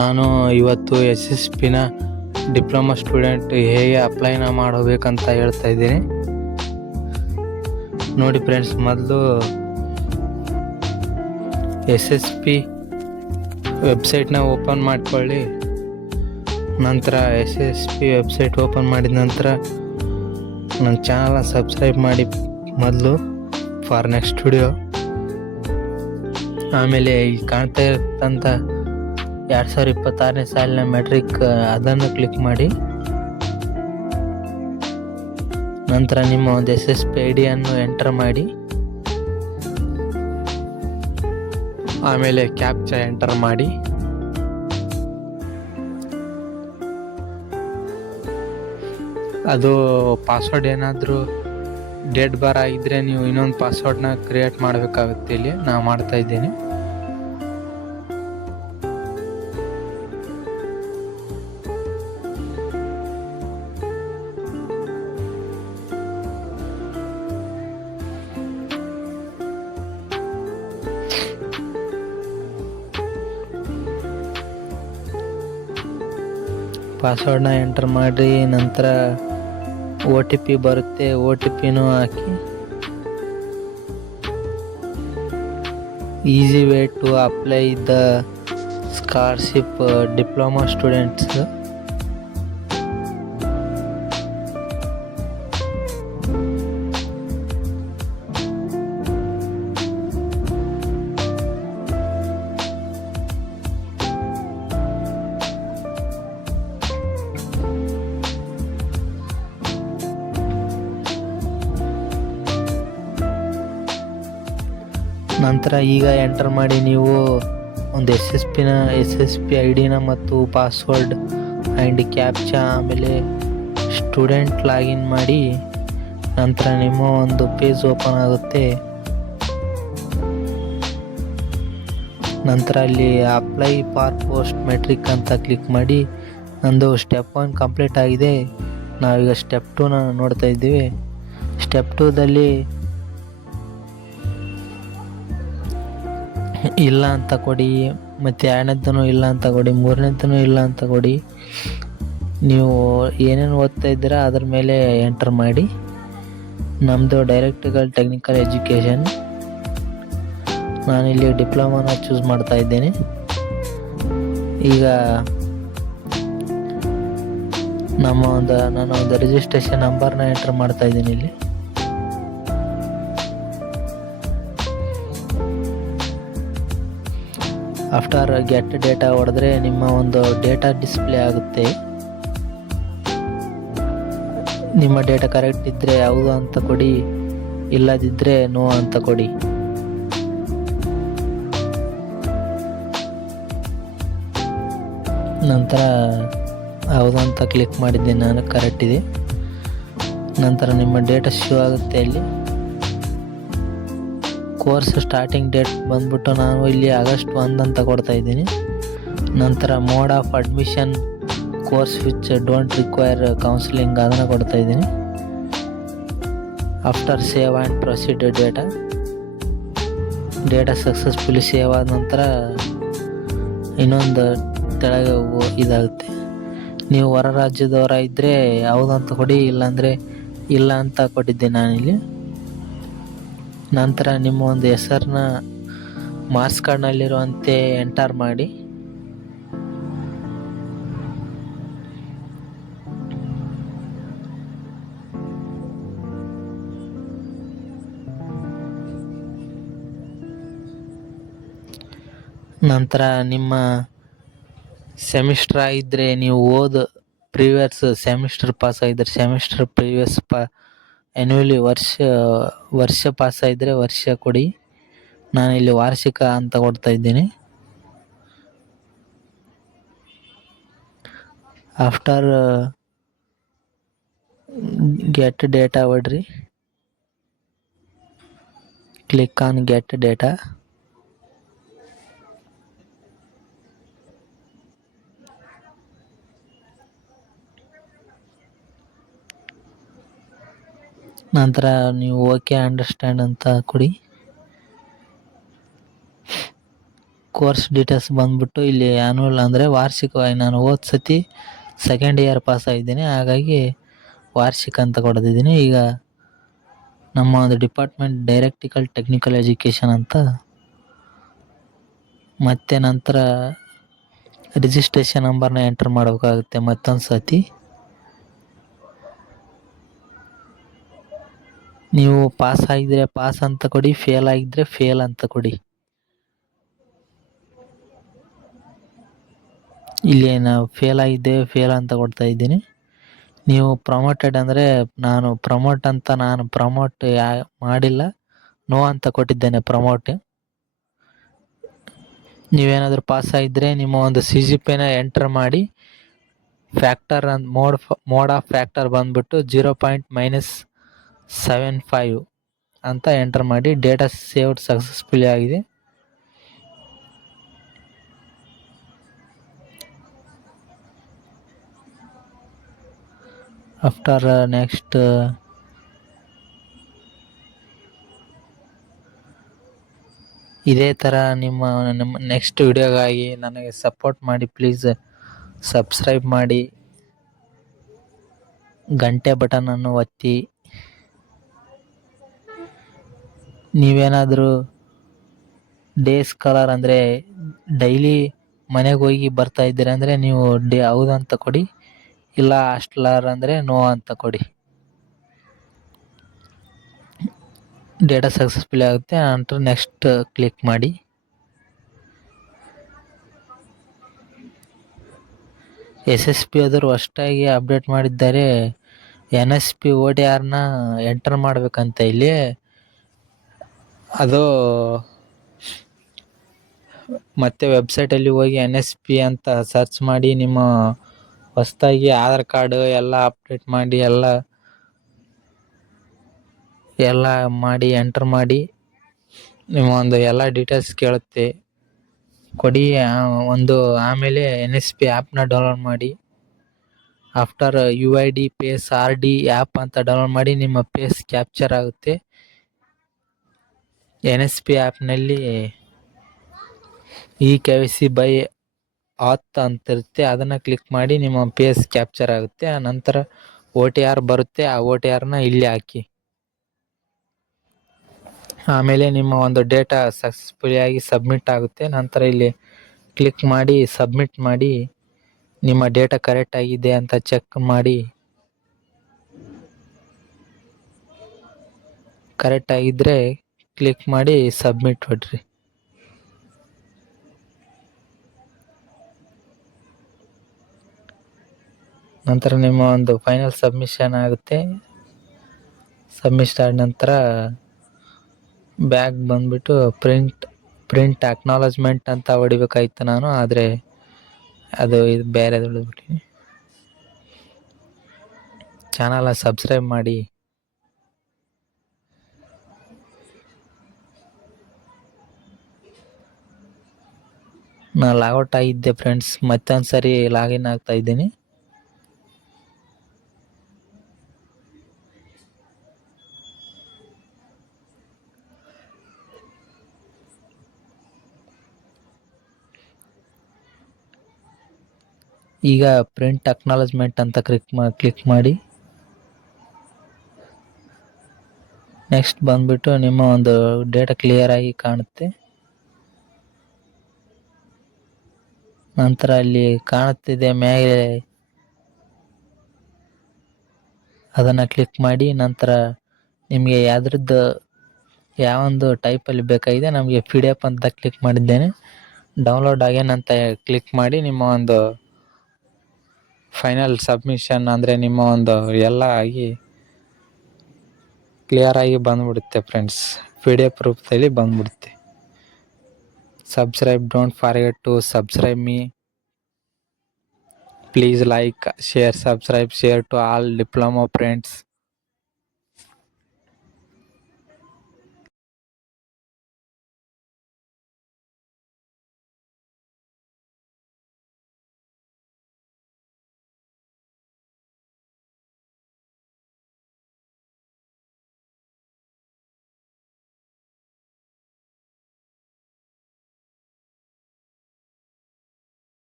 ನಾನು ಇವತ್ತು SSPನ diploma student ಹೇಗೆ ಅಪ್ಲೈನ ಮಾಡಬೇಕಂತ ಹೇಳ್ತಾ ಇದ್ದೀನಿ. ನೋಡಿ ಫ್ರೆಂಡ್ಸ್, ಮೊದಲು SSP ವೆಬ್ಸೈಟ್ನ ಓಪನ್ ಮಾಡ್ಕೊಳ್ಳಿ. ನಂತರ SSP ವೆಬ್ಸೈಟ್ ಓಪನ್ ಮಾಡಿದ ನಂತರ ನನ್ನ ಚಾನಲ್ನ ಸಬ್ಸ್ಕ್ರೈಬ್ ಮಾಡಿ ಮೊದಲು ಫಾರ್ ನೆಕ್ಸ್ಟ್ ವಿಡಿಯೋ. ಆಮೇಲೆ ಇಲ್ಲಿ ಕಾಣ್ತಾ ಇರ್ತಂಥ 2026ನೇ ಸಾಲಿನ ಮೆಟ್ರಿಕ್ ಅದನ್ನು ಕ್ಲಿಕ್ ಮಾಡಿ. ನಂತರ ನಿಮ್ಮ ಒಂದು SSP ID ಅನ್ನು ಎಂಟರ್ ಮಾಡಿ. ಆಮೇಲೆ ಕ್ಯಾಪ್ಚಾ ಎಂಟರ್ ಮಾಡಿ. ಅದು ಪಾಸ್ವರ್ಡ್ ಏನಾದರೂ ಡೇಟ್ ಬಾರ್ ಆಗಿದ್ರೆ ನೀವು ಇನ್ನೊಂದು ಪಾಸ್ವರ್ಡ್ನ ಕ್ರಿಯೇಟ್ ಮಾಡಬೇಕಾಗುತ್ತೆ. ಇಲ್ಲಿ ನಾನು ಮಾಡ್ತಾ ಇದ್ದೀನಿ. ಪಾಸ್ವರ್ಡ್ನ ಎಂಟರ್ ಮಾಡಿ. ನಂತರ OTP ಬರುತ್ತೆ, OTPನೂ ಹಾಕಿ. Easy way to apply the scholarship diploma students. ನಂತರ ಈಗ ಎಂಟರ್ ಮಾಡಿ ನೀವು ಒಂದು SSP ID ಮತ್ತು ಪಾಸ್ವರ್ಡ್ ಆ್ಯಂಡ್ ಕ್ಯಾಪ್ಚಾ, ಆಮೇಲೆ ಸ್ಟೂಡೆಂಟ್ ಲಾಗಿನ್ ಮಾಡಿ. ನಂತರ ನಿಮ್ಮ ಒಂದು ಪೇಜ್ ಓಪನ್ ಆಗುತ್ತೆ. ನಂತರ ಅಲ್ಲಿ ಅಪ್ಲೈ ಫಾರ್ ಪೋಸ್ಟ್ ಮೆಟ್ರಿಕ್ ಅಂತ ಕ್ಲಿಕ್ ಮಾಡಿ. ನಂದು ಸ್ಟೆಪ್ 1 ಕಂಪ್ಲೀಟ್ ಆಗಿದೆ. ನಾವೀಗ ಸ್ಟೆಪ್ 2ನ ನೋಡ್ತಾ ಇದ್ದೀವಿ. ಸ್ಟೆಪ್ 2ದಲ್ಲಿ ಇಲ್ಲ ಅಂತ ಕೊಡಿ, ಮತ್ತು 2ನೇದ್ದೂ ಇಲ್ಲ ಅಂತ ಕೊಡಿ, 3ನೇದ್ದೂ ಇಲ್ಲ ಅಂತ ಕೊಡಿ. ನೀವು ಏನೇನು ಓದ್ತಾ ಇದ್ದೀರಾ ಅದ್ರ ಮೇಲೆ ಎಂಟರ್ ಮಾಡಿ. ನಮ್ಮದು ಡೈರೆಕ್ಟ್ರಿಕಲ್ ಟೆಕ್ನಿಕಲ್ ಎಜುಕೇಷನ್, ನಾನಿಲ್ಲಿ ಡಿಪ್ಲೊಮಾನ ಚೂಸ್ ಮಾಡ್ತಾ ಇದ್ದೇನೆ. ಈಗ ನಾನು ಒಂದು ರಿಜಿಸ್ಟ್ರೇಷನ್ ನಂಬರ್ನ ಎಂಟರ್ ಮಾಡ್ತಾ ಇದ್ದೀನಿ ಇಲ್ಲಿ. ಆಫ್ಟರ್ ಗೆಟ್ ಡೇಟಾ ಹೊಡೆದ್ರೆ ನಿಮ್ಮ ಒಂದು ಡೇಟಾ ಡಿಸ್ಪ್ಲೇ ಆಗುತ್ತೆ. ನಿಮ್ಮ ಡೇಟಾ ಕರೆಕ್ಟ್ ಇದ್ದರೆ ಹೌದು ಅಂತ ಕೊಡಿ, ಇಲ್ಲದಿದ್ದರೆ ನೋ ಅಂತ ಕೊಡಿ. ನಂತರ ಹೌದು ಅಂತ ಕ್ಲಿಕ್ ಮಾಡಿದ್ದೀನಿ ನಾನು, ಕರೆಕ್ಟ್ ಇದೆ. ನಂತರ ನಿಮ್ಮ ಡೇಟಾ ಶೋ ಆಗುತ್ತೆ ಇಲ್ಲಿ. ಕೋರ್ಸ್ ಸ್ಟಾರ್ಟಿಂಗ್ ಡೇಟ್ ಬಂದ್ಬಿಟ್ಟು ನಾನು ಇಲ್ಲಿ ಆಗಸ್ಟ್ 1 ಅಂತ ಕೊಡ್ತಾ ಇದ್ದೀನಿ. ನಂತರ mode of admission course which don't require counselling ಅದನ್ನು ಕೊಡ್ತಾ ಇದ್ದೀನಿ. After save and proceed data successfully save ಆದ ನಂತರ ಇನ್ನೊಂದು ತೆಳಗೆ ಇದಾಗುತ್ತೆ. ನೀವು ಹೊರ ರಾಜ್ಯದವರ ಇದ್ದರೆ ಹೌದಂತ ಕೊಡಿ, ಇಲ್ಲಾಂದರೆ ಇಲ್ಲ ಅಂತ ಕೊಟ್ಟಿದ್ದೆ ನಾನಿಲ್ಲಿ. ನಂತರ ನಿಮ್ಮ ಒಂದು ಹೆಸರನ್ನ ಮಾರ್ಕ್ಸ್ ಕಾರ್ಡ್ನಲ್ಲಿರುವಂತೆ ಎಂಟರ್ ಮಾಡಿ. ನಂತರ ನಿಮ್ಮ ಸೆಮಿಸ್ಟರ್ ಆಗಿದ್ದರೆ ನೀವು ಪ್ರೀವಿಯಸ್ ಸೆಮಿಸ್ಟರ್ ಪಾಸ್ ಆಗಿದ್ದರೆ ಸೆಮಿಸ್ಟರ್ ಪ್ರೀವಿಯಸ್ ಆ್ಯನ್ಯುವಲಿ ವರ್ಷ ಪಾಸ್ ಆಗಿದ್ದರೆ ವರ್ಷ ಕೊಡಿ. ನಾನಿಲ್ಲಿ ವಾರ್ಷಿಕ ಅಂತ ಕೊಡ್ತಾ ಇದ್ದೀನಿ. ಆಫ್ಟರ್ ಗೆಟ್ ಡೇಟಾ ಹೊಡ್ರಿ, ಕ್ಲಿಕ್ ಆನ್ ಗೆಟ್ ಡೇಟಾ. ನಂತರ ನೀವು ಓಕೆ ಅಂಡರ್ಸ್ಟ್ಯಾಂಡ್ ಅಂತ ಕೊಡಿ. ಕೋರ್ಸ್ ಡೀಟೇಲ್ಸ್ ಬಂದ್ಬಿಟ್ಟು ಇಲ್ಲಿ ಆ್ಯನ್ಯುವಲ್ ಅಂದರೆ ವಾರ್ಷಿಕವಾಗಿ ನಾನು ಹೋದ ಸತಿ ಸೆಕೆಂಡ್ ಇಯರ್ ಪಾಸ್ ಆಗಿದ್ದೀನಿ, ಹಾಗಾಗಿ ವಾರ್ಷಿಕ ಅಂತ ಕೊಡ್ತಿದ್ದೀನಿ. ಈಗ ನಮ್ಮ ಒಂದು ಡಿಪಾರ್ಟ್ಮೆಂಟ್ ಡೈರೆಕ್ಟಿಕಲ್ ಟೆಕ್ನಿಕಲ್ ಎಜುಕೇಷನ್ ಅಂತ. ಮತ್ತೆ ನಂತರ ರಿಜಿಸ್ಟ್ರೇಷನ್ ನಂಬರ್ನ ಎಂಟರ್ ಮಾಡಬೇಕಾಗುತ್ತೆ ಮತ್ತೊಂದು ಸತಿ. ನೀವು ಪಾಸ್ ಆಗಿದ್ರೆ ಪಾಸ್ ಅಂತ ಕೊಡಿ, ಫೇಲ್ ಆಗಿದ್ರೆ ಫೇಲ್ ಅಂತ ಕೊಡಿ. ಇಲ್ಲಿ ನಾವು ಫೇಲ್ ಆಗಿದ್ದೆ, ಫೇಲ್ ಅಂತ ಕೊಡ್ತಾ ಇದ್ದೀನಿ. ನೀವು ಪ್ರಮೋಟೆಡ್ ಅಂದರೆ ನಾನು ಪ್ರಮೋಟ್ ಮಾಡಿಲ್ಲ, ನೋ ಅಂತ ಕೊಟ್ಟಿದ್ದೇನೆ ಪ್ರಮೋಟ್. ನೀವೇನಾದರೂ ಪಾಸ್ ಆಗಿದ್ದರೆ ನಿಮ್ಮ ಒಂದು CGPನ ಎಂಟರ್ ಮಾಡಿ, ಫ್ಯಾಕ್ಟರ್ ಮೋಡ್ ಆಫ್ ಫ್ಯಾಕ್ಟರ್ ಬಂದ್ಬಿಟ್ಟು 0.-75 ಅಂತ ಎಂಟರ್ ಮಾಡಿ. ಡೇಟಾ ಸೇವ್ಡ್ ಸಕ್ಸಸ್ಫುಲಿ ಆಗಿದೆ. ಆಫ್ಟರ್ ನೆಕ್ಸ್ಟ್ ಇದೇ ಥರ ನಿಮ್ಮ ನೆಕ್ಸ್ಟ್ ವಿಡಿಯೋಗಾಗಿ ನನಗೆ ಸಪೋರ್ಟ್ ಮಾಡಿ. ಪ್ಲೀಸ್ ಸಬ್ಸ್ಕ್ರೈಬ್ ಮಾಡಿ, ಗಂಟೆ ಬಟನನ್ನು ಒತ್ತಿ. ನೀವೇನಾದರೂ ಡೇ ಸ್ಕಾಲರ್ ಅಂದರೆ ಡೈಲಿ ಮನೆಗೆ ಹೋಗಿ ಬರ್ತಾ ಇದ್ದೀರಾ ಅಂದರೆ ನೀವು ಹೌದು ಅಂತ ಕೊಡಿ, ಇಲ್ಲ ಹಾಸ್ಟೆಲರ್ ಅಂದರೆ ನೋ ಅಂತ ಕೊಡಿ. ಡೇಟಾ ಸಕ್ಸಸ್ಫುಲ್ ಆಗುತ್ತೆ. ನಂತರ ನೆಕ್ಸ್ಟ್ ಕ್ಲಿಕ್ ಮಾಡಿ. SSP ಆದರೂ ಅಷ್ಟಾಗಿ ಅಪ್ಡೇಟ್ ಮಾಡಿದ್ದಾರೆ. NSP ODRನ ಎಂಟರ್ ಮಾಡಬೇಕಂತ ಇಲ್ಲಿ. ಅದು ಮತ್ತೆ ವೆಬ್ಸೈಟಲ್ಲಿ ಹೋಗಿ NSP ಅಂತ ಸರ್ಚ್ ಮಾಡಿ, ನಿಮ್ಮ ಹೊಸದಾಗಿ ಆಧಾರ್ ಕಾರ್ಡ್ ಎಲ್ಲ ಅಪ್ಡೇಟ್ ಮಾಡಿ ಎಲ್ಲ ಮಾಡಿ ಎಂಟರ್ ಮಾಡಿ. ನಿಮ್ಮ ಒಂದು ಎಲ್ಲ ಡೀಟೇಲ್ಸ್ ಕೇಳುತ್ತೆ, ಕೊಡಿ ಒಂದು. ಆಮೇಲೆ NSP ಆ್ಯಪ್ನ ಡೌನ್ಲೋಡ್ ಮಾಡಿ. After UID face RD app ಅಂತ ಡೌನ್ಲೋಡ್ ಮಾಡಿ. ನಿಮ್ಮ ಫೇಸ್ ಕ್ಯಾಪ್ಚರ್ ಆಗುತ್ತೆ. NSP ಆ್ಯಪ್ನಲ್ಲಿ KYC ಬೈ ಆತ್ ಅಂತ ಇರುತ್ತೆ, ಅದನ್ನು ಕ್ಲಿಕ್ ಮಾಡಿ. ನಿಮ್ಮ ಫೇಸ್ ಕ್ಯಾಪ್ಚರ್ ಆಗುತ್ತೆ. ನಂತರ OTR ಬರುತ್ತೆ, ಆ OTRನ ಇಲ್ಲಿ ಹಾಕಿ. ಆಮೇಲೆ ನಿಮ್ಮ ಒಂದು ಡೇಟಾ ಸಕ್ಸಸ್ಫುಲಿಯಾಗಿ ಸಬ್ಮಿಟ್ ಆಗುತ್ತೆ. ನಂತರ ಇಲ್ಲಿ ಕ್ಲಿಕ್ ಮಾಡಿ ಸಬ್ಮಿಟ್ ಮಾಡಿ. ನಿಮ್ಮ ಡೇಟಾ ಕರೆಕ್ಟ್ ಆಗಿದೆ ಅಂತ ಚೆಕ್ ಮಾಡಿ. ಕರೆಕ್ಟ್ ಆಗಿದ್ದರೆ ಕ್ಲಿಕ್ ಮಾಡಿ ಸಬ್ಮಿಟ್ ಹೊಡ್ರಿ. ನಂತರ ನಿಮ್ಮ ಒಂದು ಫೈನಲ್ ಸಬ್ಮಿಷನ್ ಆಗುತ್ತೆ. ಸಬ್ಮಿಷನ್ ಆದ ನಂತರ ಬ್ಯಾಗ್ ಬಂದ್ಬಿಟ್ಟು ಪ್ರಿಂಟ್ ಅಕ್ನಾಲಜ್ಮೆಂಟ್ ಅಂತ ಹೊಡಿಬೇಕಾಯ್ತು ನಾನು, ಆದರೆ ಅದು ಇದು ಬೇರೆದು ಹೊಡೆದ್ಬಿಟ್ಟಿನಿ. ಚಾನಲ್ನ ಸಬ್ಸ್ಕ್ರೈಬ್ ಮಾಡಿ. ನಾನು ಲಾಗೌಟ್ ಆಗಿದ್ದೆ ಫ್ರೆಂಡ್ಸ್, ಮತ್ತೊಂದು ಸರಿ ಲಾಗಿನ್ ಆಗ್ತಾ ಇದ್ದೀನಿ. ಈಗ ಪ್ರಿಂಟ್ ಅಕ್ನಾಲಜ್ಮೆಂಟ್ ಅಂತ ಕ್ಲಿಕ್ ಮಾಡಿ. ನೆಕ್ಸ್ಟ್ ಬಂದ್ಬಿಟ್ಟು ನಿಮ್ಮ ಒಂದು ಡೇಟಾ ಕ್ಲಿಯರ್ ಆಗಿ ಕಾಣುತ್ತೆ. ನಂತರ ಅಲ್ಲಿ ಕಾಣುತ್ತಿದೆ ಮೇಲೆ, ಅದನ್ನು ಕ್ಲಿಕ್ ಮಾಡಿ. ನಂತರ ನಿಮಗೆ ಯಾವೊಂದು ಟೈಪಲ್ಲಿ ಬೇಕಾಗಿದೆ, ನಮಗೆ PDF ಅಂತ ಕ್ಲಿಕ್ ಮಾಡಿದ್ದೇನೆ. ಡೌನ್ಲೋಡ್ ಆಗೇನ್ ಅಂತ ಕ್ಲಿಕ್ ಮಾಡಿ. ನಿಮ್ಮ ಒಂದು ಫೈನಲ್ ಸಬ್ಮಿಷನ್ ಅಂದರೆ ನಿಮ್ಮ ಒಂದು ಎಲ್ಲ ಆಗಿ ಕ್ಲಿಯರ್ ಆಗಿ ಬಂದ್ಬಿಡುತ್ತೆ ಫ್ರೆಂಡ್ಸ್, PDF ರೂಪದಲ್ಲಿ ಬಂದ್ಬಿಡುತ್ತೆ. Subscribe, don't forget to subscribe me. Please like, share, subscribe, share to all diploma friends.